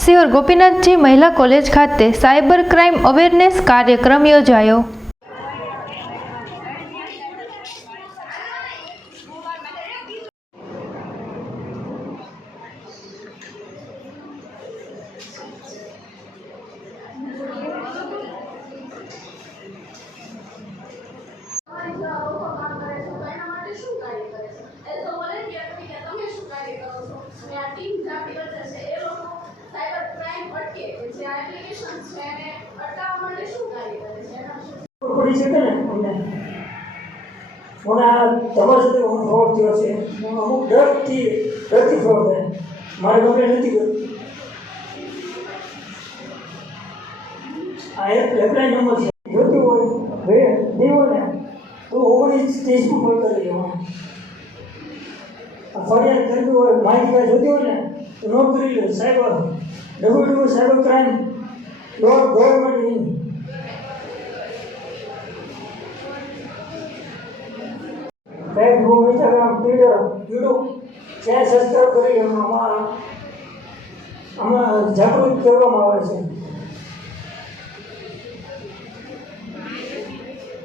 સિયોર ગોપીનાથજી મહિલા કોલેજ ખાતે cyber crime awareness કાર્યક્રમ યોજાયો તમારી જો આ લોકો કામ કરે છે તો એના માટે શું કાર્ય કરે છે એઝ અ વોલેન્ટિયર તરીકે તમે શું કાર્ય કરો છો અને આ ટીમ જે આપણી વચ્ચે છે એ લોકો સાયબર ક્રાઇમ આ એક હેલ્પલાઇન જોતી હોય, બે હોય ને તો ઓગણીસ ત્રીસમાં ફોન કરી દેવાનો આ ફરિયાદ કરવી હોય, માહિતી જોતી હોય ને, તો નોંધ કરી લે. Cyber W cyber crime dot government in Facebook Instagram Twitter YouTube ત્યાં સબસ્ક્રાઈબ કરી આમાં આમાં જાગૃત કરવામાં આવે છે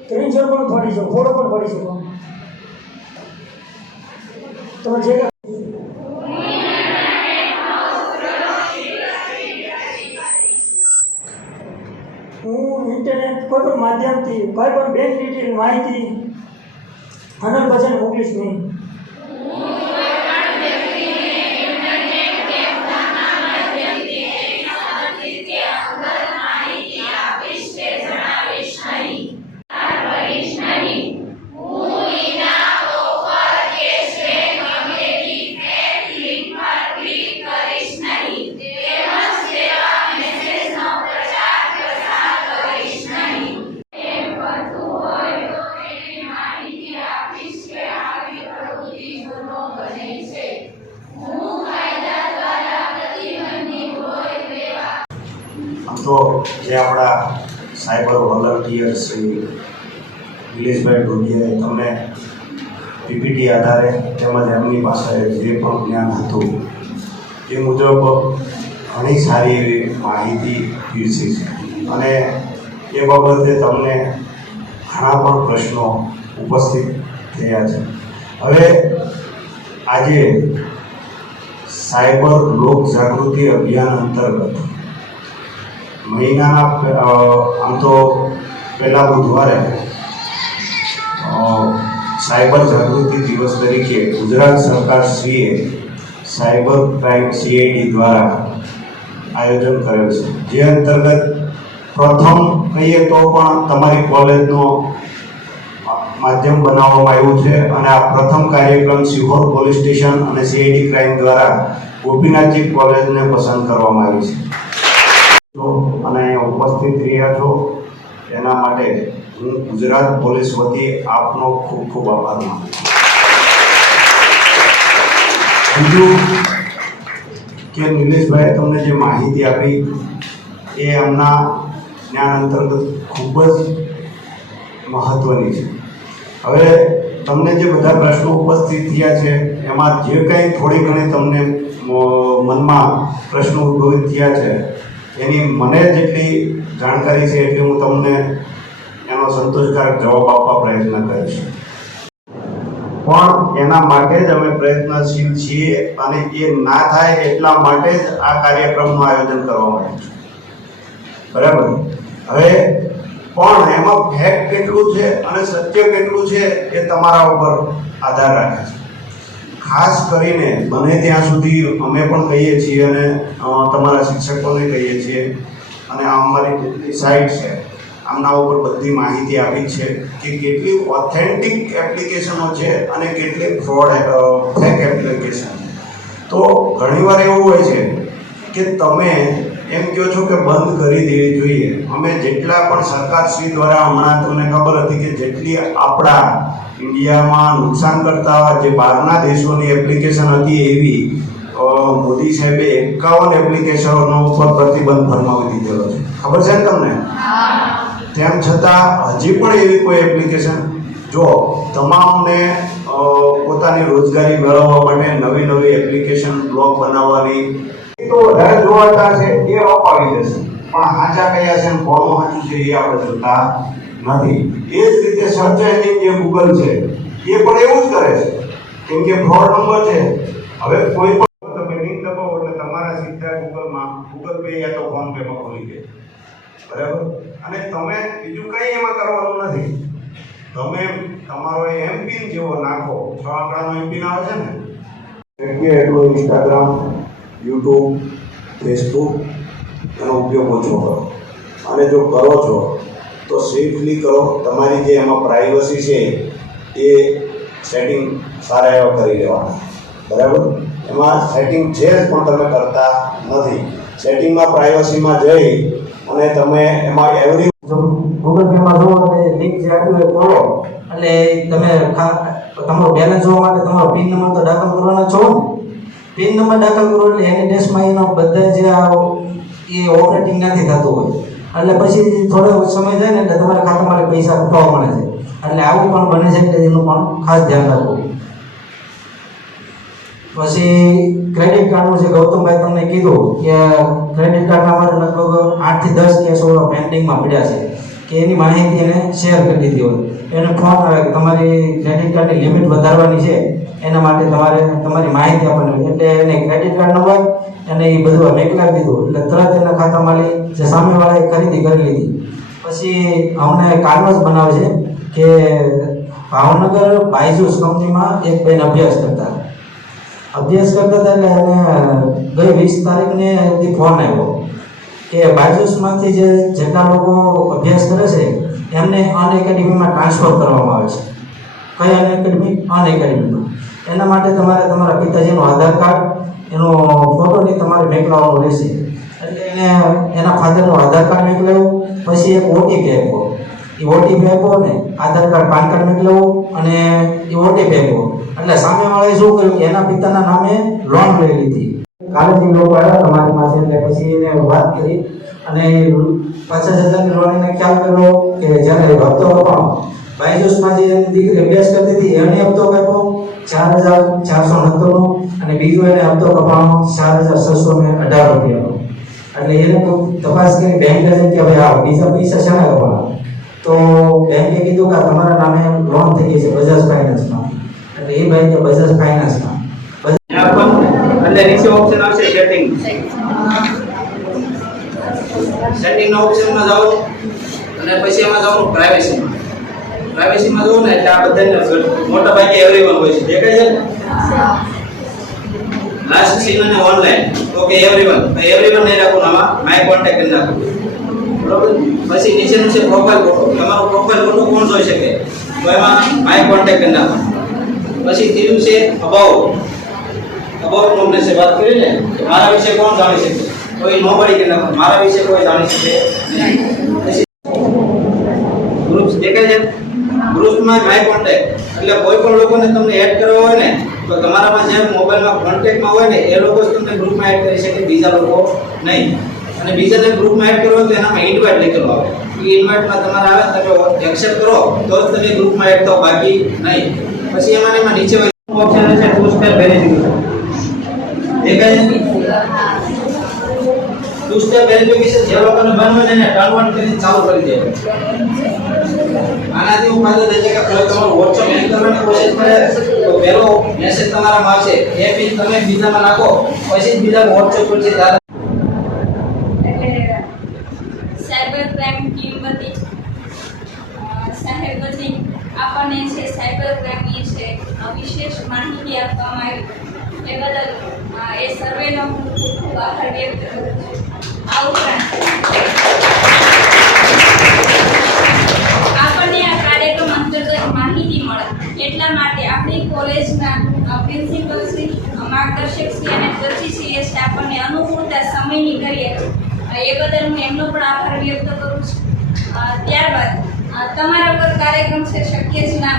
ત્રીજો પણ પાડી શકો ફોટો પણ પાડી શકો તમે જે ઇન્ટરનેટ કોઈ પણ માધ્યમથી કોઈ પણ બેંક ડિટેલ માહિતી હંડ્રેડ પર્સન્ટ મોકલીશ નહીં આમ તો જે આપણા સાયબર વોલન્ટિયર શ્રી નિલેશભાઈ ઢોડિયાએ તમને પીપીટી આધારે તેમજ એમની પાસે જે પણ જ્ઞાન હતું એ મુજબ ઘણી સારી એવી માહિતી પીરસી છે. અને એ બાબતે તમને ઘણા પણ પ્રશ્નો ઉપસ્થિત થયા છે. હવે આજે સાયબર લોક જાગૃતિ અભિયાન અંતર્ગત મહિનાના આમ તો પહેલા બુધવારે સાયબર જાગૃતિ દિવસ તરીકે ગુજરાત સરકાર શ્રીએ સાયબર ક્રાઇમ સીઆઈડી દ્વારા આયોજન કરેલ છે. જે અંતર્ગત પ્રથમ કહીએ તો પણ તમારી કોલેજનો માધ્યમ બનાવવામાં આવ્યું છે અને આ પ્રથમ કાર્યક્રમ સિહોર પોલીસ સ્ટેશન અને સીઆઈડી ક્રાઇમ દ્વારા ગોપીનાથજી કોલેજને પસંદ કરવામાં આવી છે. છો અને અહીંયા ઉપસ્થિત રહ્યા છો. એના માટે હું ગુજરાત પોલીસ વતી આપનો ખૂબ ખૂબ આભાર માનું છું. બીજું કે નિલેશભાઈએ તમને જે માહિતી આપી, એ એમના જ્ઞાન અંતર્ગત ખૂબ જ મહત્વની છે. હવે તમને જે બધા પ્રશ્નો ઉપસ્થિત થયા છે, એમાં જે કંઈ થોડી ઘણી તમને મનમાં પ્રશ્નો ઉદ્ભવિત થયા છે એની મને જેટલી જાણકારી છે એટલી હું તમને એનો સંતોષકારક જવાબ આપવા પ્રયત્ન કરીશ. પણ એના માટે જ અમે પ્રયત્નશીલ છીએ અને એ ના થાય એટલા માટે જ આ કાર્યક્રમનું આયોજન કરવામાં આવ્યું છે. બરાબર? હવે, પણ એમાં ફેક્ટ કેટલું છે અને સત્ય કેટલું છે એ તમારા ઉપર આધાર રાખે છે. ખાસ કરીને બને ત્યાં સુધી અમે પણ કહીએ છીએ અને તમારા શિક્ષકોને કહીએ છીએ. અને આ અમારી જેટલી સાઇટ છે, આમના ઉપર બધી માહિતી આપી છે કે કેટલી ઓથેન્ટિક એપ્લિકેશનો છે અને કેટલી ફ્રોડ ફેક એપ્લિકેશન તો ઘણીવાર એવું હોય છે કે તમે એમ કહો છો કે બંધ કરી દેવી જોઈએ. અમે જેટલા પણ સરકારશ્રી દ્વારા હમણાં તમને ખબર હતી કે જેટલી આપણા ઇન્ડિયામાં નુકસાન કરતા જે બહારના દેશોની એપ્લિકેશન હતી એવી મોદી સાહેબે એકાવન એપ્લિકેશનો ઉપર પ્રતિબંધ ફરમાવી દીધેલો છે. ખબર છે ને તમને? તેમ છતાં હજી પણ એવી કોઈ એપ્લિકેશન? જો તમામને પોતાની રોજગારી મેળવવા માટે નવી નવી એપ્લિકેશન બ્લોગ બનાવવાની એ તો વધારે જોવાતા છે એ અપાવી દેશે. પણ સાચા કયા છે કોનું સાચું છે એ આપણે જોતા નથી. એ જ રીતે સર્ચ એન્જિન જે ગૂગલ છે, એ પણ એવું જ કરે છે. કેમ કે ફ્રોડ નંબર છે. હવે કોઈ પણ તમે લિંક દબાવો એટલે તમારા સીધા ગૂગલમાં ગૂગલ પે યા તો ફોન પે માં ખોલી દે બરાબર? અને તમે બીજું કંઈ એમાં કરવાનું નથી. તમે તમારો એમ પિન જેવો નાખો, છ આંકડાનો એમ પિન આવે છે ને? એટલો ઇન્સ્ટાગ્રામ યુટ્યુબ, ફેસબુક એનો ઉપયોગ ઓછો કરો. અને જો કરો છો, તો સેફલી કરો. તમારી જે એમાં પ્રાઇવસી છે, એ સેટિંગ સારા એવા કરી લેવાના. બરાબર? એમાં સેટિંગ છે પણ તમે કરતા નથી. સેટિંગમાં પ્રાઇવસીમાં જઈ અને તમે એમાં એવરી ગૂગલ પેમાં જુઓ અને લિંક જે આપ્યું એ ખોલો. એટલે તમે તમારો બેલેન્સ જોવા માટે તમારો પિન નંબર તો દાખલ કરવાનો છો ને પિન નંબર દાખલ કરો એટલે એની ડેશમાં એનો બધા જે આ એ ઓપરેટિંગ નથી થતું હોય. એટલે પછી થોડો સમય જાય ને એટલે તમારા ખાતામાં પૈસા કપાવવા મળે છે. એટલે આવું પણ બને છે એટલે એનું પણ ખાસ ધ્યાન રાખવું. પછી ક્રેડિટ કાર્ડનું જે ગૌતમભાઈ તમને કીધું કે ક્રેડિટ કાર્ડના માટે લગભગ આઠથી દસ કેસો પેન્ડિંગમાં પડ્યા છે. કે એની માહિતી એને શેર કરી દીધી હોય. એને ફોન આવે કે તમારી ક્રેડિટ કાર્ડની લિમિટ વધારવાની છે. એના માટે તમારે તમારી માહિતી આપવાની. એટલે એને ક્રેડિટ કાર્ડ નંબર અને એ બધું મેકલાવી દીધું. એટલે તરત એના ખાતામાં લઈ જે સામેવાળાએ ખરીદી કરી લીધી. પછી અમને કાગળ બનાવે છે કે ભાવનગર બાયજુસ કંપનીમાં એક બેન અભ્યાસ કરતા અભ્યાસ કરતા હતા એટલે એને ગઈ વીસ તારીખને ફોન આવ્યો કે બાયજુસમાંથી જે જેટલા લોકો અભ્યાસ કરે છે, એમને અન એકેડમીમાં ટ્રાન્સફર કરવામાં આવે છે. કઈ અન એકેડમી એના માટે તમારે તમારા પિતાજીનું આધાર કાર્ડ, એનો ફોટો ને તમારે મેકલાવવાનો રહેશે. એટલે એને, એના ફાધરનો આધાર કાર્ડ મેકલાવ્યું પછી એક ઓટીપી આપ્યો એ ઓટીપી આપ્યો ને આધાર કાર્ડ, પાન કાર્ડ મેકલાવ્યું અને એ ઓટીપી આપ્યો એટલે સામેવાળાએ શું કર્યું? કે એના પિતાના નામે લોન લઈ લીધી. કાલેથી લોકો આવ્યા તમારી પાસે, એટલે પછી એને વાત કરી. અને પચાસ હજારની લોન એને ખ્યાલ કર્યો કે જ્યારે હપ્તો કપાણો બાયજુસમાં જે દીકરી અભ્યાસ કરતી હતી એને હપ્તો કાપ્યો. ચાર હજાર ચારસો નવ્વાણું અને બીજો એને હપ્તો કપાવવાનો ચાર હજાર છસો ને અઢાર રૂપિયાનો. એટલે એને તપાસ કરી બેંક જઈને કે ભાઈ આવો, બીજા પૈસા શાના કપાવવા તો બેંકે કીધું કે તમારા નામે લોન થઈ ગઈ છે બજાજ ફાઇનાન્સમાં. એટલે એ ભાઈ કે બજાજ ફાઇનાન્સમાં. પણ નીચે ઓપ્શન આવશે સેટિંગ સેટિંગ ઓપ્શનમાં જાઓ અને પછી એમાં જાઓ પ્રાઇવેસીમાં પ્રાઇવેસીમાં જોવું ને એટલે આ બધાને મોટા ભાગે એવરીવન હોય છે. દેખાય છે લાસ્ટ સીન અને ઓનલાઈન ઓકે એવરીવન તો એવરીવન નહીં રાખો આમાં. માય કોન્ટેક્ટ કરી નાખવું બરોબર? પછી નીચેનું છે પ્રોફાઇલ ફોટો તમારો પ્રોફાઇલ ફોટો કોણ જોઈ શકે? તો એમાં માય કોન્ટેક્ટ કરી નાખો. પછી ત્રીજું છે અબાઉટ અબાઉટ અમને છે વાત કરી ને મારા વિશે કોણ જાણી શકે? કોઈ નો પડી કે ના મારા વિશે કોઈ જાણી શકે નહીં. પછી ગ્રુપ્સ દેખાય છે ગ્રુપમાં માય કોન્ટેક્ટ એટલે કોઈ પણ લોકોને તમને એડ કરવા હોય ને તો તમારામાં જે મોબાઈલમાં કોન્ટેક્ટમાં હોય ને એ લોકો જ તમને ગ્રુપમાં એડ કરી શકે બીજા લોકો નહીં. અને બીજાને ગ્રુપમાં એડ કરો તો એનામાં ઇન્વાઇટ લખેલું આવે. એ ઇન્વાઇટમાં તમારે આવે તમે એક્સેપ્ટ કરો તો જ તમે ગ્રુપમાં એડ થાવ બાકી નહીં. પછી એમાં એમાં નીચે ઓપ્શન છે ટુ સ્ટેપ વેરિફિકેશન દેખાય ટુ સ્ટેપ વેરિફિકેશન જે લોકોને બનવું એને ટર્ન ઓન કરીને ચાલુ કરી દેવું આનાથી હું ફાયદો થાય છે કે કોઈ તમારું WhatsApp લિંક કરવાની કોશિશ કરે તો પહેલો મેસેજ તમારામાં આવશે એ પિન તમે બીજામાં નાખો પછી જ બીજામાં WhatsApp પર છે ત્યારે. એટલે સાયબર ક્રાઇમ ટીમ વતી. અ, સાહેબ વતી આપણને છે સાયબર ક્રાઇમ વિશે અ, વિશેષ માહિતી આપવામાં આવી એ બદલ અ, એ સર્વેનો હું ખૂબ ખૂબ આભાર વ્યક્ત કરું છું. આ ઉપરાંત આપણને આ કાર્યક્રમ અંતર્ગત માહિતી મળે એટલા માટે આપણી કોલેજના પ્રિન્સિપલ શ્રી માર્ગદર્શક શ્રી અને ટ્રસ્ટીશ્રીએ છે આપણને અનુકૂળતા સમયની કરીએ એ બદલ હું એમનો પણ આભાર વ્યક્ત કરું છું અ, ત્યારબાદ અ, તમારા પર કાર્યક્રમ છે શક્ય જ ના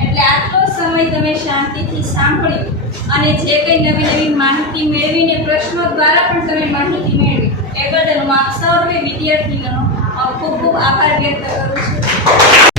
એટલે આટલો સમય તમે શાંતિથી સાંભળી અને જે કંઈ નવી નવી માહિતી મેળવીને પ્રશ્નો દ્વારા પણ તમે માહિતી મેળવી, એ બદલ હું આપ સર્વે વિદ્યાર્થીઓનો ખૂબ ખૂબ આભાર વ્યક્ત કરું છું.